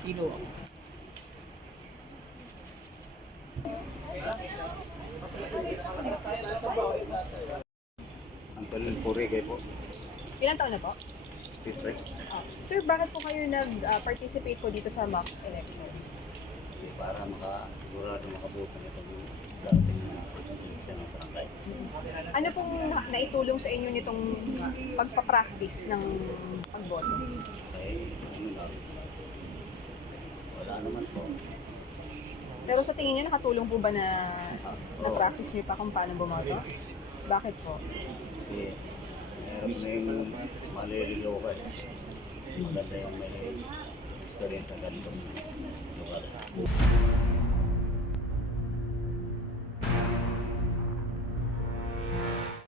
Kilo. Ang talon puri kayo po. Ilan taon na po? 63. Ah. Sir, bakit po kayo nag-participate po dito sa mock election? Kasi para makasigurado makabuto na ito yung dating sa mga barangay. Ano pong na- naitulong sa inyo nitong pagpapractice ng pagboto? Eh, ano na, wala naman po. Pero sa tingin niyo, nakatulong po ba na Ah, na-practice niyo pa kung paano bumoto? Bakit po? Kasi meron na yung maliligaw ka. Maganda yung may experience sa ganitong lugar.